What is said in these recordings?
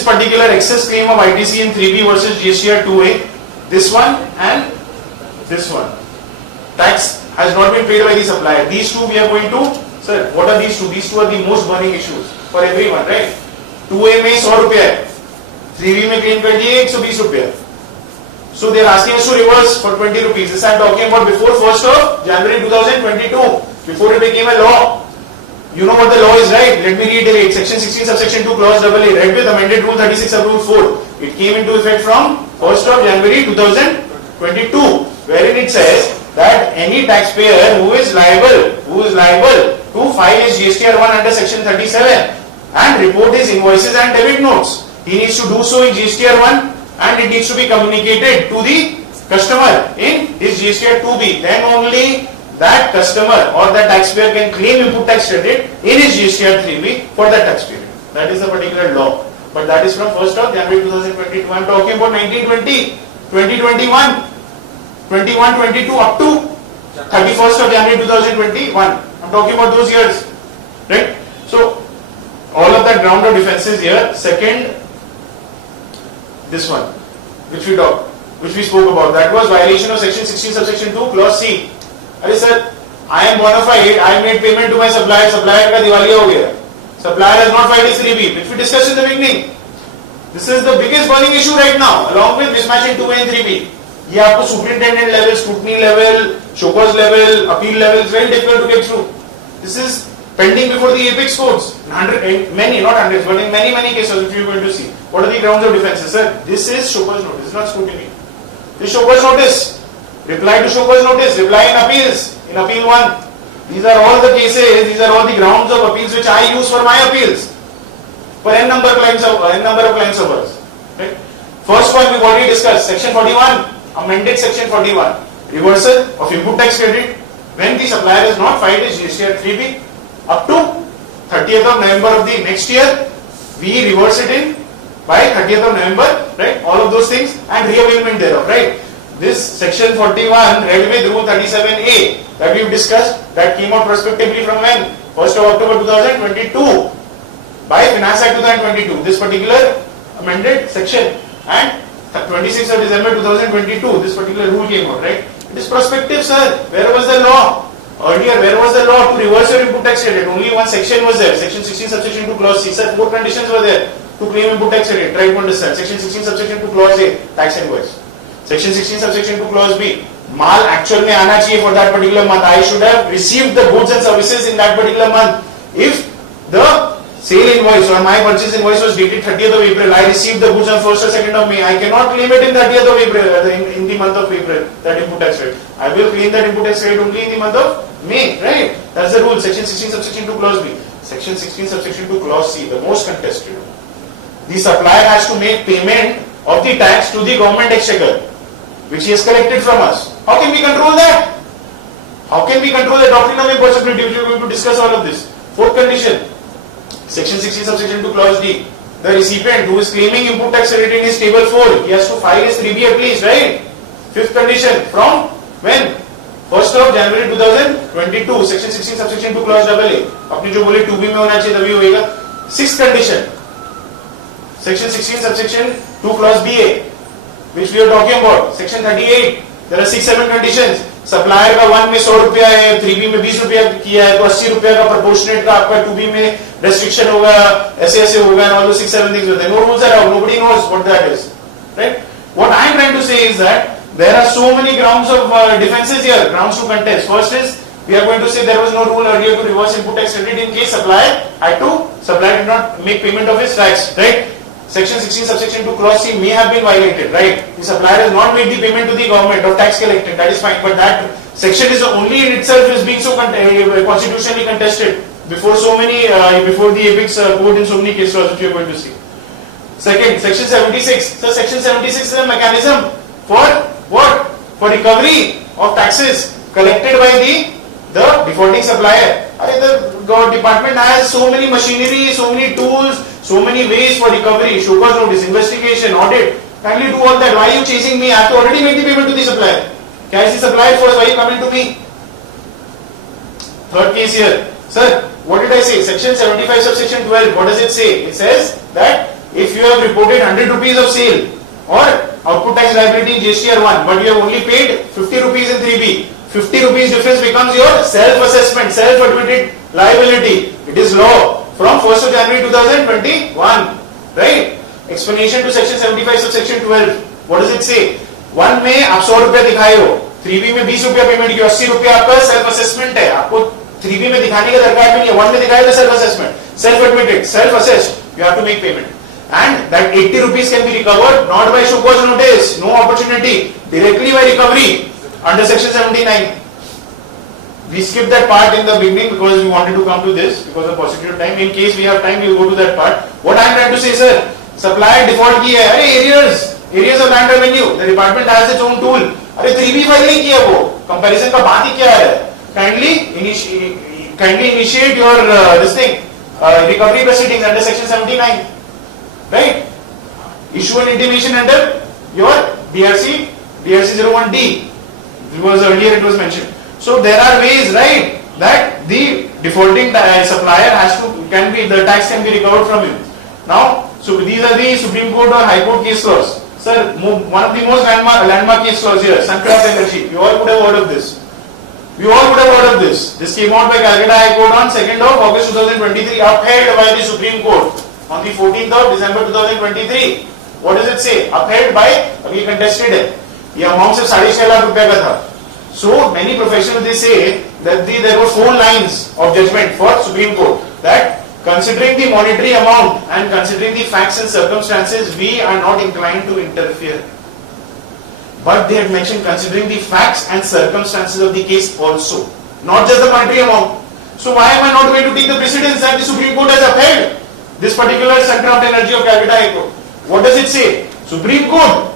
this particular excess claim of ITC in 3B versus GSTR-2A, this one and this one. Tax has not been paid by the supplier. These two we are going to, sir, what are these two? These two are the most burning issues for everyone, right? 2A में 100 रुपया है, 3B में claim कर दिए 120 रुपया. So they are asking us to reverse for 20 rupees. This I am talking about before 1st of January 2022, before it became a law. You know what the law is, right? Let me reiterate. Section 16 subsection 2 clause AA, read with amended rule 36 of rule 4. It came into effect from 1st of January 2022, wherein it says that any taxpayer who is liable to file his GSTR-1 under section 37 and report his invoices and debit notes, he needs to do so in GSTR-1 and it needs to be communicated to the customer in his GSTR-2B. Then only that customer or the taxpayer can claim input tax credit in his GSTR-3B for that tax period. That is the particular law. But that is from 1st of January 2022. I am talking about 1920, 2021, 21, 22 up to 31st of January 2021. I am talking about those years. Right? So, all of that ground of defense is here. Second, this one, which we spoke about. That was violation of section 16 subsection 2 clause C. अरे sir, I am bona fide, I made payment to my supplier, supplier का दिवालिया हो गया. Supplier has not filed his 3B, which we discussed in the beginning. This is the biggest burning issue right now, along with mismatch in 2A and 3B. ये आपको superintendent level, scrutiny level, show cause level, appeal level, it's very difficult to get through. This is pending before the apex courts. Many, not hundreds, but in many cases, if you are going to see. What are the grounds of defense, sir? This is show cause notice, not scrutiny. This show cause notice. Reply to show cause notice, reply in appeals, in appeal 1. These are all the cases, these are all the grounds of appeals which I use for my appeals. For n number of claims of ours. Right? First one we've already discussed, section 41, amended section 41. Reversal of input tax credit when the supplier has not filed his GSTR-3B up to 30th of November of the next year. We reverse it in by 30th of November, right? All of those things and reavailment thereof, right? This section 41 read with rule 37A that we've discussed, that came out prospectively from when? 1st of October 2022 by Finance Act 2022. This particular amended section, and 26th of December 2022 this particular rule came out, right? It is prospective, sir. Where was the law? Earlier, where was the law to reverse your input tax credit? Only one section was there. Section 16 subsection 2 clause C. Sir, 4 conditions were there to claim input tax credit. Try to understand. Section 16 subsection 2 clause A, tax invoice. Section 16 subsection 2 clause B, mall actual में आना चाहिए for that particular month. I should have received the goods and services in that particular month. If the sale invoice or my purchase invoice was dated 30th of April, I received the goods on 1st or 2nd of May, I cannot claim it in 30th of April, in the month of April, that input tax rate. I will claim that input tax rate only in the month of May, right? That's the rule. Section 16 subsection 2 clause B. Section 16 subsection 2 clause C, the most contested. The supplier has to make payment of the tax to the government exchequer, which he has collected from us. How can we control that? How can we control the doctrine of impossibility, which we are going to discuss all of this? Fourth condition, section 16 subsection 2 clause D. The recipient who is claiming input tax credit in his table 4, he has to file his 3B at least, right? Fifth condition, from when? 1st of January 2022, section 16 subsection 2 clause AA. अपनी जो बोले 2B में होना चाहिए तभी होएगा. Sixth condition, section 16 subsection 2 clause BA, which we are talking about, section 38. There are 6-7 conditions. Supplier का 1 में 100 रुपया है, 3B में 20 रुपया किया है, तो 80 रुपया का proportionate का आपका 2B में restriction होगा, ऐसे होगा, and all those 6-7 things होते हैं. No rules are out. Nobody knows what that is, right? What I am trying to say is that there are so many grounds of defenses here, grounds to contest. First is, we are going to say there was no rule earlier to reverse input tax credit in case supplier did not make payment of his tax, right? Section 16 subsection 2 clause C may have been violated, right? The supplier has not made the payment to the government of tax collected, that is fine, but that section is only in itself is being so constitutionally contested before so many, before the apex court in so many cases which you are going to see. Second, section 76. So section 76 is a mechanism for what? For recovery of taxes collected by the defaulting supplier. The department has so many machinery, so many tools, so many ways for recovery, show cause notice, investigation, audit. Kindly do all that. Why are you chasing me? I have to already make the payment to the supplier. Can I see supplier first? Why are you coming to me? Third case here. Sir, what did I say? Section 75 subsection 12. What does it say? It says that if you have reported 100 rupees of sale or output tax liability in GSTR-1, but you have only paid 50 rupees in 3B, 50 rupees difference becomes your self-assessment, self-admitted liability. It is law from 1st of January 2021, right? Explanation to section 75 subsection 12. What does it say? 1 में आप 100 रुपया दिखाए हो, 3B में 20 रुपया payment किया, 80 रुपया आपका सेल्फ असेसमेंट है, आपको 3B में दिखाने का दरकार भी नहीं है, 1 में दिखाया था self assessment, self admitted, self assessed, you have to make payment. And that 80 rupees can be recovered not by show cause notice, no opportunity, directly by recovery under section 79. We skipped that part in the beginning because we wanted to come to this because of paucity of time. In case we have time, we will go to that part. What I am trying to say, sir, supplier default की है, अरे areas of land revenue, the department has its own tool. अरे 3B file नहीं किया वो, comparison का बात ही क्या है? Kindly initiate your this thing, recovery proceedings under section 79, right? Issue an intimation under your DRC 01D, because earlier it was mentioned. So there are ways, right, that the defaulting supplier the tax can be recovered from him. Now, so these are the Supreme Court or High Court case laws. Sir, one of the most landmark case laws here, Suncraft Energy. You all would have heard of this. This came out by Calcutta High Court on 2nd of August 2023, upheld by the Supreme Court on the 14th of December 2023. What does it say? Upheld by, अभी contested है. ये amount सिर्फ 6.5 लाख रुपए का था. So many professionals they say that there were 4 lines of judgment for Supreme Court that considering the monetary amount and considering the facts and circumstances, we are not inclined to interfere. But they had mentioned considering the facts and circumstances of the case also, not just the monetary amount. So why am I not going to take the precedence that the Supreme Court has upheld this particular Suncraft Energy of Calcutta High Court? What does it say? Supreme Court,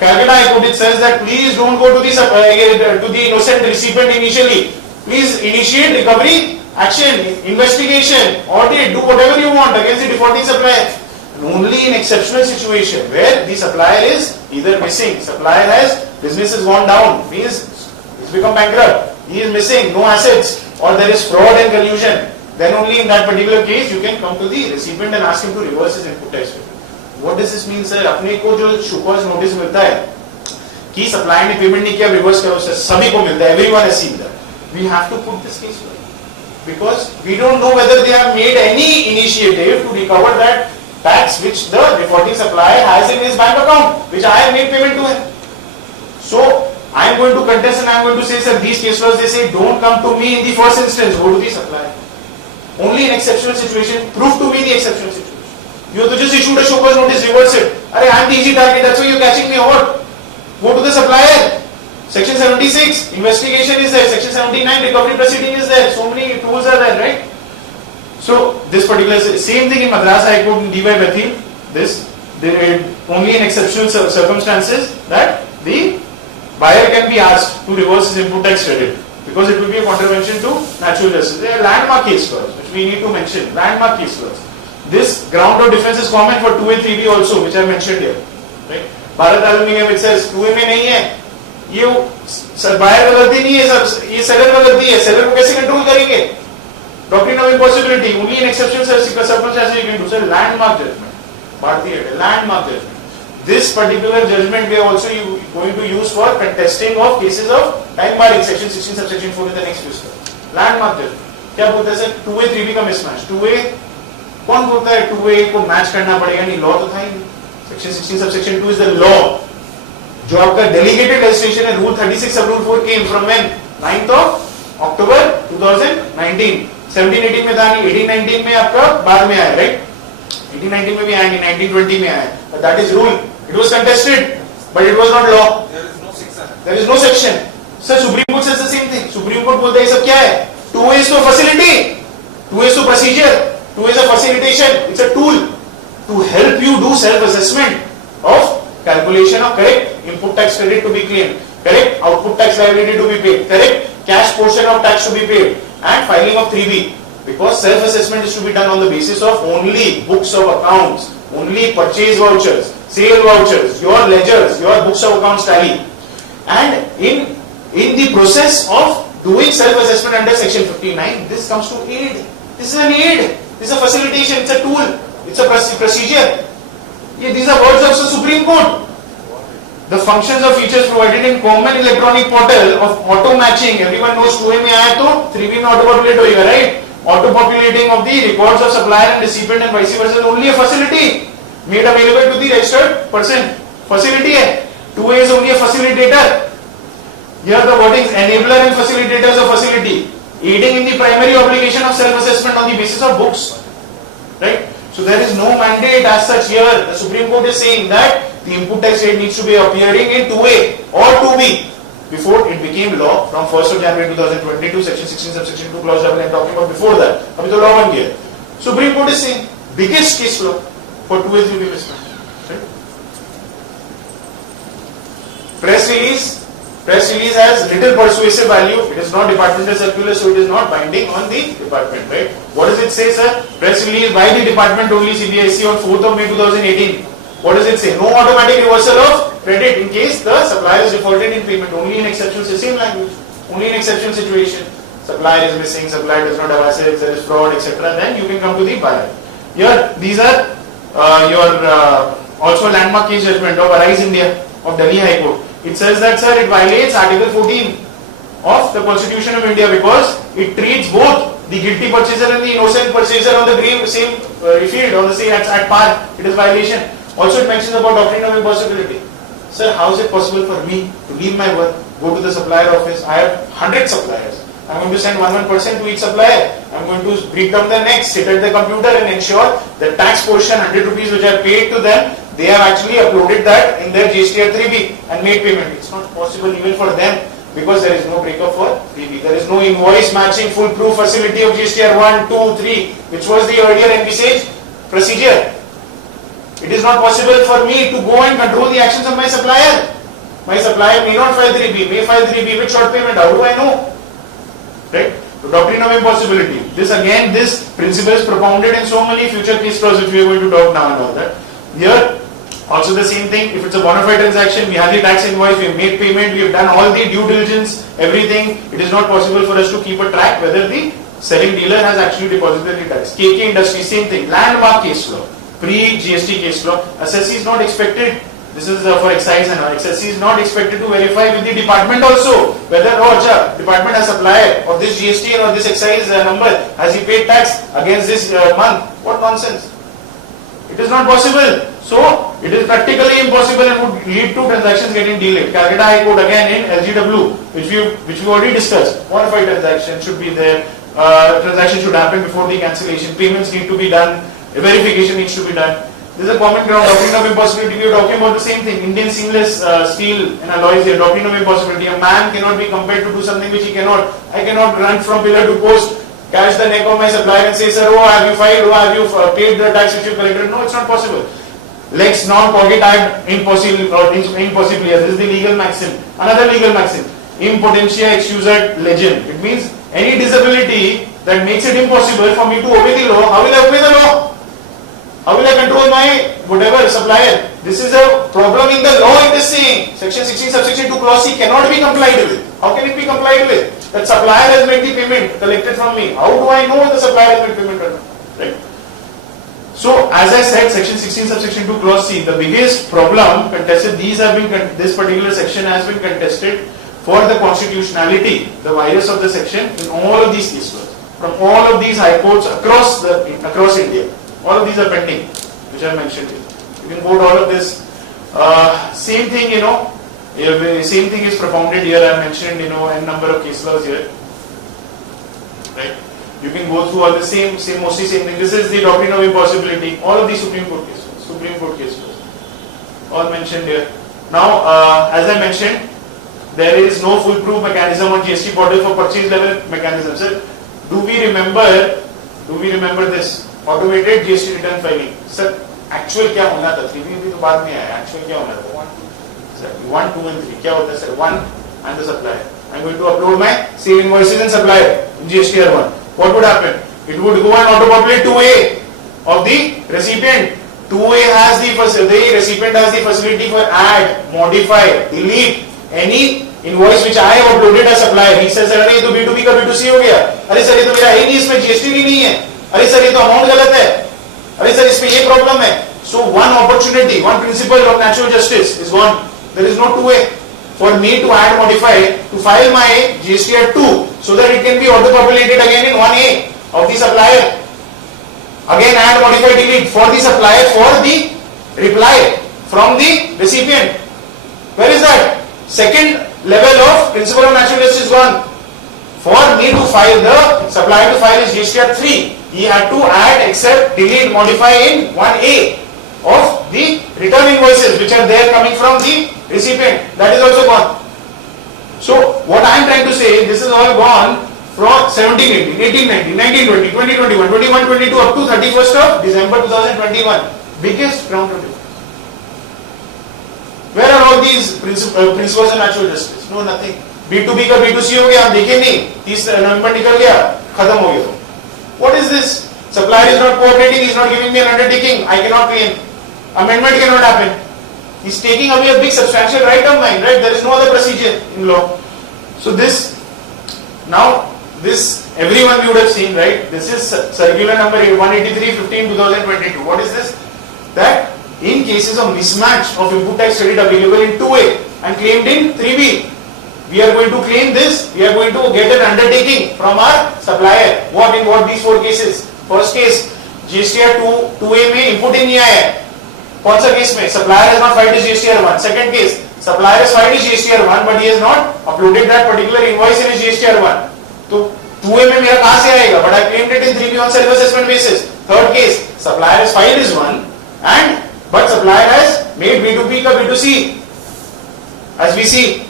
Calcutta High Court, it says that please don't go to the innocent recipient initially. Please initiate recovery action, investigation, audit, do whatever you want against the defaulting supplier. And only in exceptional situation where the supplier is either missing, supplier business has gone down, means he's become bankrupt, he is missing, no assets, or there is fraud and collusion, then only in that particular case you can come to the recipient and ask him to reverse his input tax. What does this mean, sir? अपने को जो show cause notice मिलता है कि supplier ने payment नहीं किया, reverse करो सर, सभी को मिलता है, everyone has seen that. We have to put this case right because we don't know whether they have made any initiative to recover that tax which the defaulting supplier has in his bank account, which I have made payment to him. So I am going to contest and I am going to say, sir, these case laws they say don't come to me in the first instance, go to the supplier. Only in exceptional situation, prove to me the exceptional situation. You have to just issue a show cause notice, reverse it. I am the easy target, that's why you are catching me out. Go to the supplier. Section 76, investigation is there. Section 79, recovery proceeding is there. So many tools are there, right? So this particular, same thing in Madras High Court in D.Y. Bethel. Only in exceptional circumstances that the buyer can be asked to reverse his input tax credit because it will be a contravention to natural justice. There are landmark case laws which we need to mention. Landmark case laws. This ground of defense is common for 2A, 3B also, which I mentioned here. Right? Bharat Aluminium, it says 2A में नहीं है. ये buyer का गलती नहीं है, ये seller का गलती है. Seller को कैसे कंट्रोल करेंगे? Doctrine of impossibility. Only in exceptional circumstances you can do. So landmark judgment. Bharti landmark judgment. This particular judgment we are also going to use for contesting of cases of time barring. Section 16 subsection 4 in the next few slides. Landmark judgment. क्या बोलते हैं sir? 2A 3B का mismatch. 2A कौन बोलता है 2A को match करना पड़ेगा? नहीं, लॉ तो था ही. Section 16 subsection 2 is the law. जो आपका डेलीगेटेड लेजिस्लेशन है, rule 36 sub rule 4 came from when 9th of October 2019. 17-18 में था नहीं, 18-19 में आपका बाद में आया, राइट? 18-19 में भी आया नहीं, 19-20 में आया. But that is rule. It was contested, but it was not law. There is no section. Sir, Supreme Court says the same thing. Supreme Court बोलता है ये सब क्या है? 2A is to facility, 2A is to procedure, 2A is a facilitation. It's a tool to help you do self-assessment of calculation of correct input tax credit to be claimed, correct output tax liability to be paid, correct cash portion of tax to be paid, and filing of 3B. Because self-assessment is to be done on the basis of only books of accounts, only purchase vouchers, sale vouchers, your ledgers, your books of accounts tally. And in the process of doing self-assessment under section 59, this comes to aid. This is an aid. This is a facilitation. It's a tool. It's a procedure. These are words of the Supreme Court. The functions or features provided in common electronic portal of auto matching. Everyone knows 2A में आया तो 3B में auto populate होगा, right? Auto populating of the records of supplier and recipient and vice versa is only a facility made available to the registered person. Facility है. 2A is only a facilitator. Here the wordings enabler and facilitators of facility, aiding in the primary obligation of self-assessment on the basis of books, right? So there is no mandate as such here. The Supreme Court is saying that the input tax rate needs to be appearing in 2A or 2B before it became law from 1st of January 2022, section 16 subsection 2 clause double. I am talking about before that. Abhi to law ban gaya. Supreme Court is saying biggest case law for 2A 3B mismatch. Right? Press release has little persuasive value. It is not departmental circular, so it is not binding on the department, right? What does it say, sir? Press release by the department only, CBIC, on 4th of May 2018. What does it say? No automatic reversal of credit in case the supplier is defaulted in payment. Only in exceptional, same language. Only in exceptional situation. Supplier is missing, supplier does not have assets, there is fraud, etc. Then you can come to the buyer. Here, these are also landmark case judgment of Arise India of Delhi High Court. It says that, sir, it violates Article 14 of the Constitution of India because it treats both the guilty purchaser and the innocent purchaser on the same field, on the same at par. It is violation. Also, it mentions about doctrine of impossibility. Sir, how is it possible for me to leave my work, go to the supplier office? I have 100 suppliers. I am going to send one person to each supplier. I am going to break down their necks, sit at the computer and ensure the tax portion, 100 rupees which I paid to them, they have actually uploaded that in their GSTR-3B and made payment. It's not possible even for them because there is no breakup for 3B. There is no invoice matching foolproof facility of GSTR-1, 2, 3, which was the earlier envisaged procedure. It is not possible for me to go and control the actions of my supplier. My supplier may not file 3B, may file 3B with short payment. How do I know? Right? The doctrine of impossibility. This principle is propounded in so many future case laws which we are going to talk now and all that. Here, also the same thing. If it's a bona fide transaction, we have the tax invoice, we have made payment, we have done all the due diligence, everything. It is not possible for us to keep a track whether the selling dealer has actually deposited the tax. KK industry, same thing. Landmark case law. Pre-GST case law. Assessee is not expected. This is for excise and all. Assessee is not expected to verify with the department also whether department has supplier of this GST or this excise number. Has he paid tax against this month? What nonsense. It is not possible. So, it is practically impossible and would lead to transactions getting delayed. Calcutta High Court again in LGW, which we already discussed. Bona fide transaction should be there. Transaction should happen before the cancellation. Payments need to be done. Verification needs to be done. This is a common ground. Doctrine of impossibility. We are talking about the same thing. Indian seamless steel and alloys here. Doctrine of impossibility. A man cannot be compelled to do something which he cannot. I cannot run from pillar to post, catch the neck of my supplier and say, sir, oh, have you filed? Oh, have you paid the tax which you collected? No, it's not possible. Lex non pocket act impossible or impossibly. This is the legal maxim. Another legal maxim. Impotentia excusa legem. It means any disability that makes it impossible for me to obey the law. How will I obey the law? How will I control my whatever supplier? This is a problem in the law. It is saying section 16 subsection 2 clause C cannot be complied with. How can it be complied with? That supplier has made the payment collected from me. How do I know the supplier has made payment or not? Right? So, as I said, section 16 subsection 2 clause C, the biggest problem contested, this particular section has been contested for the constitutionality, the virus of the section in all of these cases, from all of these high courts across India. All of these are pending, which I mentioned here. You can quote all of this. Same thing, same thing is propounded here. I mentioned, n number of case laws here. Right? You can go through all the mostly same thing. This is the doctrine of impossibility. All of these Supreme Court cases, all mentioned here. Now, as I mentioned, there is no foolproof mechanism on GST portal for purchase level mechanism. Sir, do we remember this? Automated GST return filing. Sir, actual क्या होना था? 3B भी तो बाद में आया. Actual क्या होना था? Sir, 1, 2 and 3. क्या होता है sir? 1 and the supplier. I am going to upload my same invoices and supplier in GSTR-1. What would happen? It would go and auto-populate 2A of the recipient. 2A has the recipient has the facility for add, modify, delete any invoice which I have uploaded as supplier. He says, अरे ये तो B2B का B2C हो गया. अरे sir ये तो मेरा है नहीं, इसमें GST भी नहीं है. अरे सर ये तो अमाउंट गलत है. अरे सर इस पे ये प्रॉब्लम है. So one opportunity, one principle of natural justice is gone. There is no 2A. For me to add modify to file my GSTR-2 so that it can be auto-populated again in 1A of the supplier. Again add, modify, delete for the supplier for the reply from the recipient. Where is that? Second level of principle of natural justice gone. For me to file, the supplier to file is GSTR-3. He had to add, accept, delete, modify in 1A of the return invoices which are there coming from the recipient. That is also gone. So what I am trying to say, this is all gone from 17, 18, 19, 20, 20, 21, 21, 22 up to 31st of December 2021. Biggest ground review. Where are all these principles of natural justice? No, nothing. B2B का B2C हो गया, हम देखे नहीं, 30 नवंबर निकल गया, खत्म हो गया. What is this? Supplier is not cooperating, he is not giving me an undertaking, I cannot claim. Amendment cannot happen. He is taking away a big substantial right of mine, right? There is no other procedure in law. So this, now this everyone you would have seen, right? This is circular number 183/15/2022. What is this? That in cases of mismatch of input tax credit available in 2A and claimed in 3B, we are going to claim this, we are going to get an undertaking from our supplier. What in what these 4 cases? First case, GSTR-2A में input ही नहीं आया है. कौन सा case में? Supplier has not filed his GSTR-1. Second case, supplier has filed his GSTR-1 but he has not uploaded that particular invoice in his GSTR-1. तो 2A में मेरा कहाँ से आएगा? But I claimed it in 3B on self-assessment basis. Third case, supplier has filed his one and but supplier has made B2B का B2C. As we see,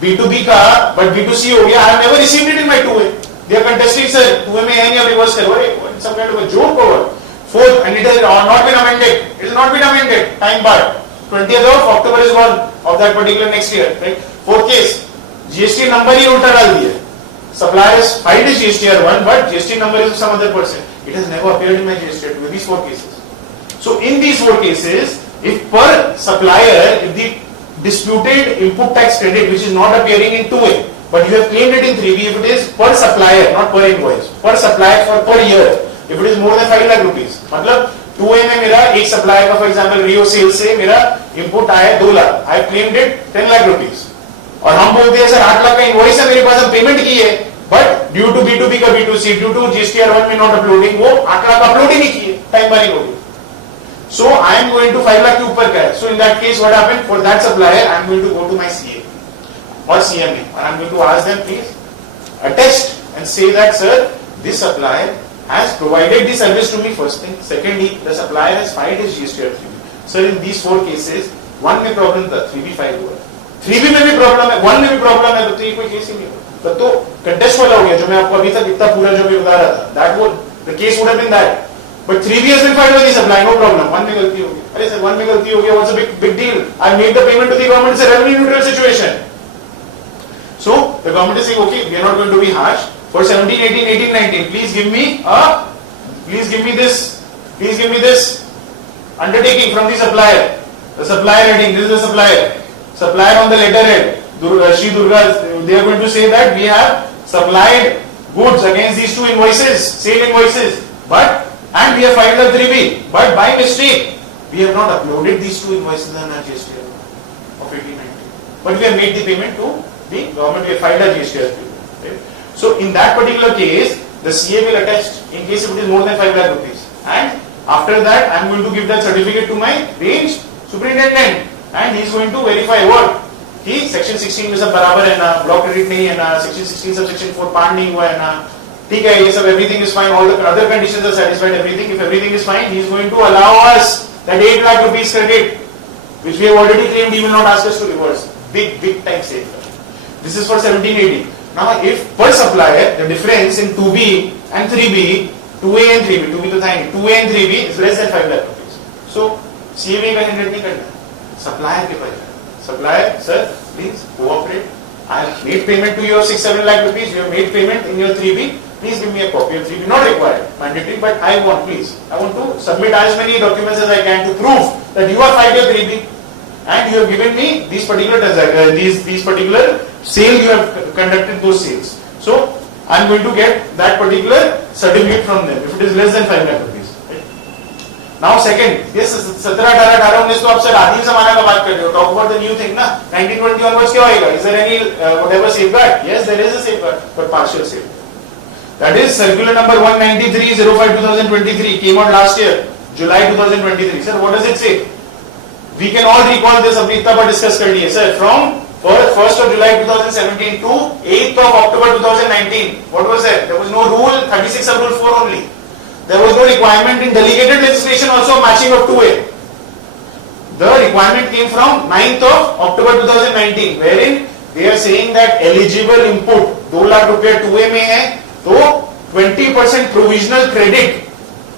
B2B का but B2C हो गया. I have never received it in my 2A. They are contesting, sir. 2A में है नहीं, अब reverse करो. Some kind of a joke over. Fourth, and it has not been amended. It has not been amended. Time bar. 20th of October is gone of that particular next year. Right? Fourth case, GST number ही उल्टा डाल दिया. Supplier has filed his GSTR-1 but GST number is of some other person. It has never appeared in my GSTR-2 with these 4 cases. So in these 4 cases, if per supplier, if the disputed input tax credit which is not appearing in 2A, but you have claimed it in 3B, if it is per supplier, not per invoice, per supplier for per year, if it is more than 5 lakh rupees, मतलब 2A में मेरा एक supplier का for example Rio sales से मेरा input आया 2 lakh, I have claimed it 10 lakh rupees, और हम बोलते हैं सर 8 लाख का invoice है मेरे पास, हम payment की है, but due to B2B का B2C, due to GSTR-1 में not uploading, वो 8 लाख upload ही नहीं किए, time बारी हो गई. So I am going to 5 lakh के ऊपर का है. So in that case what happened? For that supplier I am going to go to my CA or CMA and I am going to ask them please attest and say that sir, this supplier has provided the service to me first thing. Secondly, the supplier has filed his GSTR-3B. Sir, in these 4 cases, 1 में problem था, 3B file हुआ, 3B में भी problem है, 1 में भी problem है, तो ये कोई केस ही नहीं होगा. तब तो contest वाला हो गया जो मैं आपको अभी तक इतना पूरा जो भी बता रहा था. That would the case would have been that. But 3B has been filed with the supplier, no problem. 1 में गलती हो गई. अरे सर 1 में गलती हो गया, what's a big deal? I made the payment to the government. It's a revenue neutral situation. So the government is saying, okay, we are not going to be harsh. For 17, 18, 18, 19, please give me this undertaking from the supplier. The supplier heading, this is the supplier. Supplier on the letterhead, Shri Durga, they are going to say that we have supplied goods against these 2 invoices, sale invoices, and we have filed a 3B, but by mistake, we have not uploaded these 2 invoices on our GSTR of 18, 19. But we have made the payment to the government, we have filed a GSTR. Okay? So in that particular case, the CA will attest in case if it is more than 5 lakh rupees. And after that, I am going to give that certificate to my range superintendent, and he is going to verify what? कि section 16 में सब बराबर है ना, block credit नहीं है ना, section 16 subsection 4 पार नहीं हुआ है ना, ठीक है ये सब everything is fine, all the other conditions are satisfied, everything, if everything is fine, he is going to allow us that 8 lakh rupees credit, which we have already claimed, he will not ask us to reverse. Big time safeguard. This is for 1780. Now, if per supplier, the difference in 2B and 3B, 2A and 3B, 2B to 2A and 3B is less than 5 lakh rupees. So, CMA का handle नहीं करना. Supplier के पास. Supplier, sir, please cooperate. I have made payment to you of 6-7 lakh rupees. You have made payment in your 3B. Please give me a copy of 3B. Not required, mandatory, but I want, please. I want to submit as many documents as I can to prove that you have filed your 3B. And you have given me these particular sale, you have conducted those sales. So I am going to get that particular certificate from them if it is less than 5 lakh rupees. Right? Now second, yes 17, 18, 19 तो आप sir आधी जमाना का बात कर रहे हो. Talk about the new thing ना. 1920 onwards क्या होएगा? Is there any whatever safeguard? Yes, there is a safeguard, but partial safeguard. That is circular number 193/05/2023 came out last year, July 2023. Sir, what does it say? We can all recall this. अभी इतना बार discuss कर लिए sir. From 1st of July 2017 to 8th of October 2019. What was that? There was no rule 36 sub rule 4 only. There was no requirement in delegated legislation also matching of 2A. The requirement came from 9th of October 2019, wherein they are saying that eligible input 2 lakh रुपया 2A में है, तो 20% provisional credit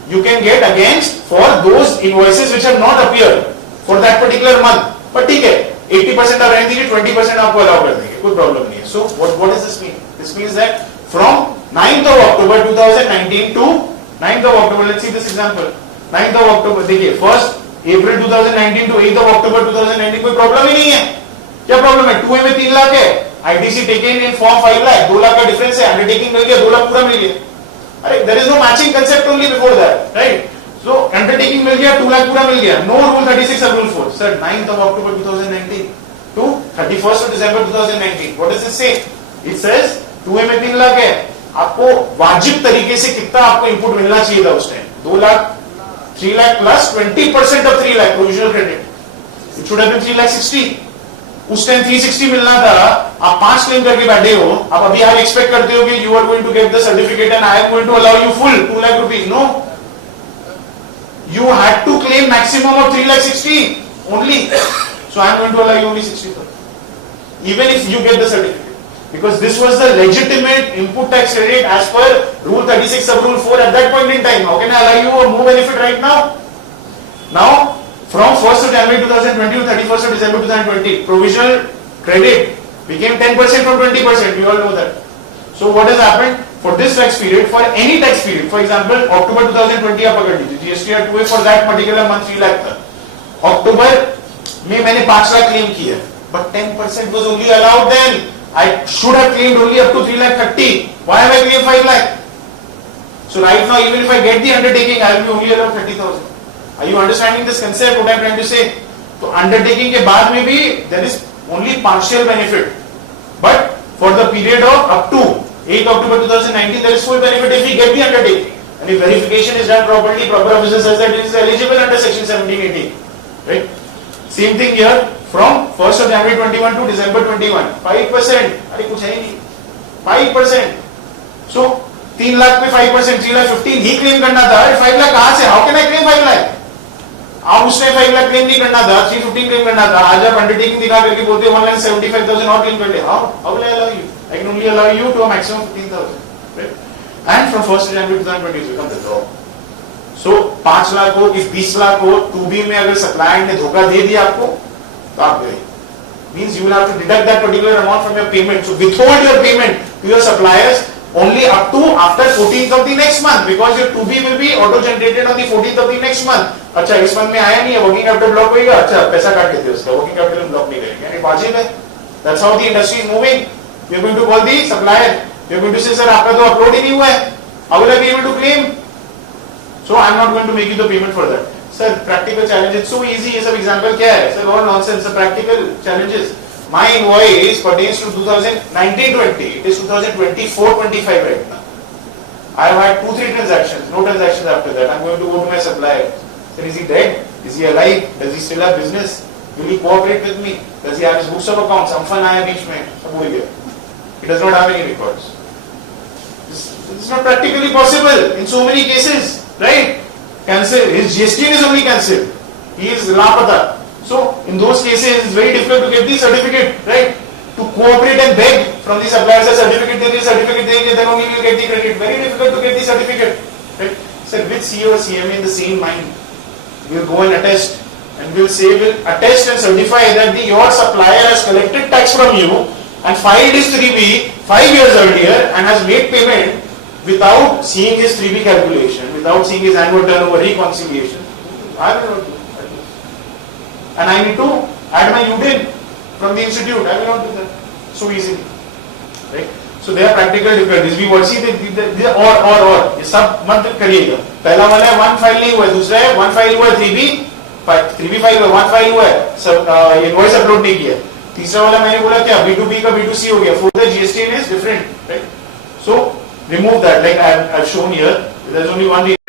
you can get against for those invoices which have not appeared for that particular month. पर ठीक है, 80% आप रहने दीजिए, 20% आपको allow कर देंगे, कोई problem नहीं है. So what does this mean? This means that from 9th of October 2019 to 9th of October, let's see this example. 9th of October, देखिए, 1st April 2019 to 8th of October 2019 कोई problem ही नहीं है. क्या problem है? 2A में 3 लाख है, ITC taken in form 5 lakh, 2 lakh का difference है, undertaking मिल गया, 2 लाख पूरा मिल गया. अरे, there is no matching concept only before that, right? So undertaking मिल गया, 2 लाख पूरा मिल गया. No rule 36 sub rule 4. Sir, 9th of October 2019 to 31st of December 2019. What does it say? It says 2A में 3 लाख है. आपको वाजिब तरीके से कितना आपको इनपुट मिलना चाहिए था उस time? 2 lakh, 3 lakh plus 20% of 3 lakh provisional credit. It should have been 3,60,000. उस टाइम 360 मिलना था. आप 5 क्लेम करके बैठे हो. आप अभी आप एक्सपेक्ट करते हो कि you are going to get the certificate and I am going to allow you full 2 lakh rupees. No, you had to claim maximum of 3,60,000 only. So I am going to allow you only 60,000, even if you get the certificate. Because this was the legitimate input tax credit as per Rule 36 sub Rule 4 at that point in time. How can I allow you a more benefit right now? Now, from 1st of January 2020 to 31st of December 2020, provisional credit became 10% from 20%. We all know that. So what has happened? For this tax period, for any tax period, for example, October 2020 आप पकड़ लीजिए, GSTR-2A for that particular month 3 lakh था. October में मैंने 5 lakh claim किया, but 10% was only allowed then. I should have claimed only up to 3,30,000. Why have I claimed 5 lakh? So right now, even if I get the undertaking, I will be only allowed 30,000. Are you understanding this concept? What I am trying to say? So undertaking के बाद में भी there is only partial benefit, but for the period of up to 8th October 2019, there is full benefit if we get the undertaking. And if verification is done properly, proper officer says that it is eligible under section 1718. Right? Same thing here, from 1st of January 21 to December 21. 5%. अरे कुछ है ही नहीं. 5%. So, 3 lakh पे 5%, 3,15,000 ही claim करना था. अरे 5 लाख कहाँ से? How can I claim 5 lakh? आप उसने 5 लाख claim नहीं करना था, 315 claim करना था. आज आप undertaking दिखा करके बोलते हो 1,75,000 और claim कर ले. How will I allow you? I can only allow you to a maximum 15,000. Right? And from 1st January 2020 it becomes the draw. So 5 lakh हो कि 20 लाख हो, 2B में अगर सप्लायर ने धोखा दे दिया आपको, तो आप गए. Means you will have to deduct that particular amount from your payment. So withhold your payment to your suppliers only up to after 14th of the next month, because your 2B will be auto generated on the 14th of the next month. अच्छा, इस month में आया नहीं है, working capital block होगा. अच्छा, पैसा काट देते हो उसका, working capital block नहीं करेंगे. यानी वाजिब है. That's how the industry is moving. We are going to call the supplier. We are going to say, sir, आपका तो upload ही नहीं हुआ है. How will I be able to claim? So I am not going to make you the payment for that. Sir, practical challenge. It's so easy. ये सब example क्या है? Sir, all nonsense. The practical challenges. My invoice pertains to 2019-20. It is 2024-25 right now. I have had 2-3 transactions. No transactions after that. I am going to go to my supplier. Sir, is he dead? Is he alive? Does he still have business? Will he cooperate with me? Does he have his books of accounts? Amfan आया बीच में. सब हो गया. He does not have any records. This is not practically possible in so many cases, right? Cancel. His GST is only cancelled. He is lapata. So in those cases, it's very difficult to get the certificate, right? To cooperate and beg from the suppliers a certificate, then only you will get the credit. Very difficult to get the certificate, right? So with CEO or CMA in the same mind, we will go and attest, and we'll attest and certify that your supplier has collected tax from you and filed his 3B 5 years earlier and has made payment without seeing his 3B calculation, without seeing his annual turnover reconciliation. I will not do that. And I need to add my UDIN from the institute. I will not do that so easily. Right? So there are practical difficulties. We will see the or ये सब मत करिएगा. पहला वाला है one file नहीं हुआ है, दूसरा है one file हुआ है 3B फाइल हुआ है, one file हुआ है, सब ये invoice अपलोड नहीं किया. तीसरा वाला मैंने बोला क्या B2B का B2C हो गया. Fourth है GST is different, right? So remove that. Like I've shown here. There's only one.